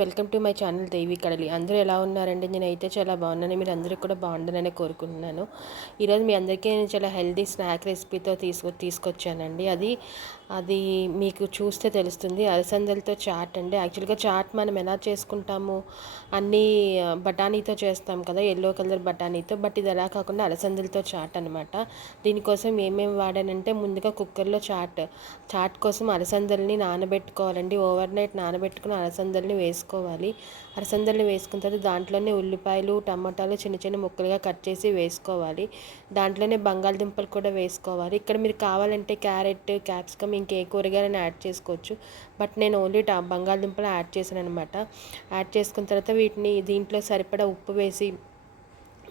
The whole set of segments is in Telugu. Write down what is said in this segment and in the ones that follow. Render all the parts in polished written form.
వెల్కమ్ టు మై ఛానల్ దేవి కడలి. అందరూ ఎలా ఉన్నారండి? నేనైతే చాలా బాగున్నాను. మీరు అందరూ కూడా బాగుండాలని కోరుకుంటున్నాను. ఈరోజు మీ అందరికీ నేను చాలా హెల్దీ స్నాక్ రెసిపీతో తీసుకొచ్చానండి. అది మీకు చూస్తే తెలుస్తుంది. అలసందలతో చాట్ అండి. యాక్చువల్గా చాట్ మనం ఎలా చేసుకుంటాము, అన్నీ బఠానీతో చేస్తాం కదా, ఎల్లో కలర్ బఠానీతో. బట్ ఇది ఎలా కాకుండా అలసందలతో చాట్ అనమాట. దీనికోసం ఏమేమి వాడానంటే, ముందుగా కుక్కర్లో చాట్ కోసం అలసందల్ని నానబెట్టుకోవాలండి. ఓవర్ నైట్ నానబెట్టుకుని అలసందల్ని వేసుకోవాలి. అలసందల్ని వేసుకున్న తర్వాత దాంట్లోనే ఉల్లిపాయలు, టమాటాలు చిన్న చిన్న ముక్కలుగా కట్ చేసి వేసుకోవాలి. దాంట్లోనే బంగాళదుంపలు కూడా వేసుకోవాలి. ఇక్కడ మీరు కావాలంటే క్యారెట్, క్యాప్సికమ్ ఇంకే కూరగాయలను యాడ్ చేసుకోవచ్చు. బట్ నేను ఓన్లీ బంగాళదుంపలు యాడ్ చేశాను అనమాట. యాడ్ చేసుకున్న తర్వాత వీటిని దీంట్లో సరిపడా ఉప్పు వేసి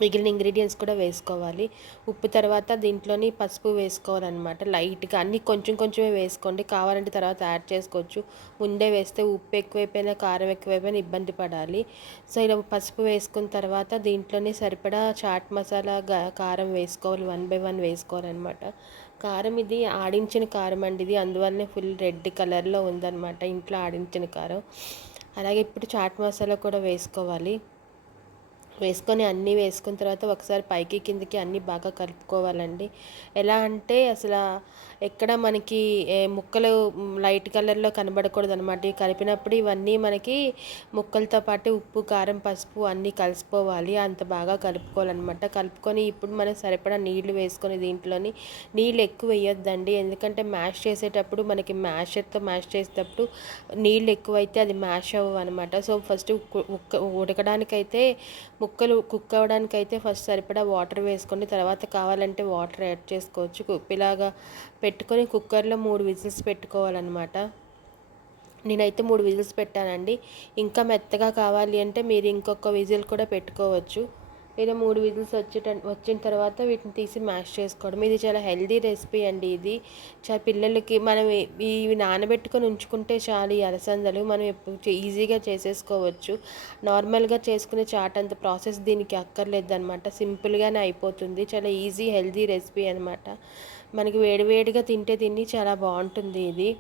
మిగిలిన ఇంగ్రీడియంట్స్ కూడా వేసుకోవాలి. ఉప్పు తర్వాత దీంట్లోని పసుపు వేసుకోవాలన్నమాట. లైట్గా అన్నీ కొంచెం కొంచెమే వేసుకోండి. కావాలంటే తర్వాత యాడ్ చేసుకోవచ్చు. ముందే వేస్తే ఉప్పు ఎక్కువైపోయినా కారం ఎక్కువైపోయినా ఇబ్బంది పడాలి. సో ఇలా పసుపు వేసుకున్న తర్వాత దీంట్లోనే సరిపడా చాట్ మసాలా కారం వేసుకోవాలి. 1 by 1 వేసుకోవాలన్నమాట. కారం ఇది ఆడించిన కారం అండి. ఇది అందువల్లనే ఫుల్ రెడ్ కలర్లో ఉందన్నమాట, ఇంట్లో ఆడించిన కారం. అలాగే ఇప్పుడు చాట్ మసాలా కూడా వేసుకొని అన్నీ వేసుకున్న తర్వాత ఒకసారి పైకి కిందకి అన్నీ బాగా కలుపుకోవాలండి. ఎలా అంటే అసలు ఎక్కడ మనకి ముక్కలు లైట్ కలర్లో కనబడకూడదు అనమాట. కలిపినప్పుడు ఇవన్నీ మనకి ముక్కలతో పాటు ఉప్పు, కారం, పసుపు అన్నీ కలిసిపోవాలి. అంత బాగా కలుపుకోవాలన్నమాట. కలుపుకొని ఇప్పుడు మనం సరిపడా నీళ్లు వేసుకొని దీంట్లోని నీళ్ళు ఎక్కువ వేయొద్దండి. ఎందుకంటే మ్యాష్ చేసేటప్పుడు మనకి మ్యాషర్తో మ్యాష్ చేసేటప్పుడు నీళ్ళు ఎక్కువైతే అది మ్యాష్ అవ్వవు అనమాట. సో ఫస్ట్ ఉడకడానికైతే ముక్కలు కుక్ అవ్వడానికైతే ఫస్ట్ సరిపడా వాటర్ వేసుకోండి. తర్వాత కావాలంటే వాటర్ యాడ్ చేసుకోవచ్చు. ఇలాగా పెట్టుకొని కుక్కర్లో 3 విజిల్స్ పెట్టుకోవాలన్నమాట. నేనైతే 3 విజిల్స్ పెట్టానండి. ఇంకా మెత్తగా కావాలి అంటే మీరు ఇంకొక విజిల్ కూడా పెట్టుకోవచ్చు. ఇలా 3 విజిల్స్ వచ్చిన తర్వాత వీటిని తీసి మ్యాష్ చేసుకోవడం. ఇది చాలా హెల్దీ రెసిపీ అండి. ఇది పిల్లలకి మనం ఇవి నానబెట్టుకొని ఉంచుకుంటే చాలు. ఈ అలసందలు మనం ఈజీగా చేసేసుకోవచ్చు. నార్మల్గా చేసుకునే చాట్ అంత ప్రాసెస్ దీనికి అక్కర్లేదన్నమాట. సింపుల్గానే అయిపోతుంది. చాలా ఈజీ హెల్దీ రెసిపీ అనమాట. మనకి వేడివేడిగా తింటే చాలా బాగుంటుంది ఇది.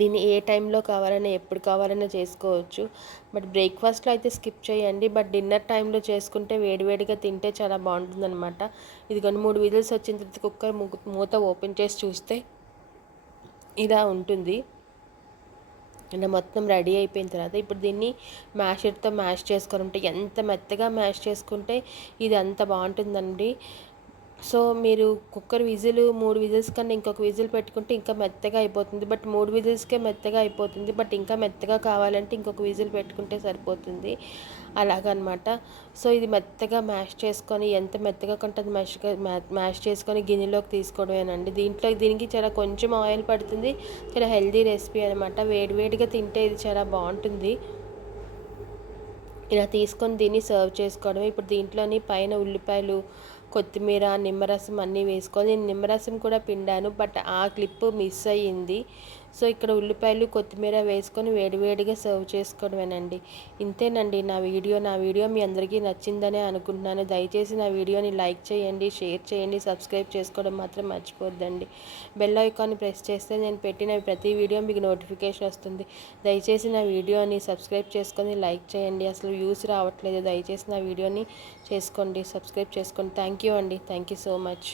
దీన్ని ఏ టైంలో కావాలన్నా ఎప్పుడు కావాలన్నా చేసుకోవచ్చు. బట్ బ్రేక్ఫాస్ట్లో అయితే స్కిప్ చేయండి. బట్ డిన్నర్ టైంలో చేసుకుంటే వేడివేడిగా తింటే చాలా బాగుంటుందన్నమాట. ఇది కొన్ని 3 విజిల్స్ వచ్చిన తర్వాత కుక్కర్ మూత ఓపెన్ చేసి చూస్తే ఇలా ఉంటుంది. ఇలా మొత్తం రెడీ అయిపోయిన తర్వాత ఇప్పుడు దీన్ని మ్యాషర్తో మ్యాష్ చేసుకోవాలంటే ఎంత మెత్తగా మ్యాష్ చేసుకుంటే ఇది అంత బాగుంటుందండి. సో మీరు కుక్కర్ 3 విజిల్స్ కన్నా ఇంకొక విజిల్ పెట్టుకుంటే ఇంకా మెత్తగా అయిపోతుంది. బట్ 3 విజిల్స్కే మెత్తగా అయిపోతుంది. బట్ ఇంకా మెత్తగా కావాలంటే ఇంకొక విజిల్ పెట్టుకుంటే సరిపోతుంది. అలాగనమాట. సో ఇది మెత్తగా మ్యాష్ చేసుకొని ఎంత మెత్తగా కొంటే అది మ్యాష్ చేసుకొని గిన్నెలోకి తీసుకోవడమేనండి. దీనికి చాలా కొంచెం ఆయిల్ పడుతుంది. చాలా హెల్దీ రెసిపీ అనమాట. వేడివేడిగా తింటే ఇది చాలా బాగుంటుంది. ఇలా తీసుకొని దీన్ని సర్వ్ చేసుకోవడమే. ఇప్పుడు దీంట్లోని పైన ఉల్లిపాయలు, కొత్తిమీర, నిమ్మరసం అన్నీ వేసుకోవాలి. నేను నిమ్మరసం కూడా పిండాను, బట్ ఆ క్లిప్ మిస్ అయ్యింది. సో ఇక్కడ ఉల్లిపాయలు, కొత్తిమీర వేసుకొని వేడివేడిగా సర్వ్ చేసుకోవడమేనండి. ఇంతేనండి నా వీడియో మీ అందరికీ నచ్చిందనే అనుకుంటున్నాను. దయచేసి నా వీడియోని లైక్ చేయండి, షేర్ చేయండి, సబ్స్క్రైబ్ చేసుకోవడం మాత్రం మర్చిపోద్దండి. బెల్ ఐకాన్ని ప్రెస్ చేస్తే నేను పెట్టిన ప్రతి వీడియో మీకు నోటిఫికేషన్ వస్తుంది. దయచేసి నా వీడియోని సబ్స్క్రైబ్ చేసుకొని లైక్ చేయండి. అసలు వ్యూస్ రావట్లేదు. దయచేసి నా వీడియోని సబ్స్క్రైబ్ చేసుకోండి. థ్యాంక్ యూ అండి. Thank you so much.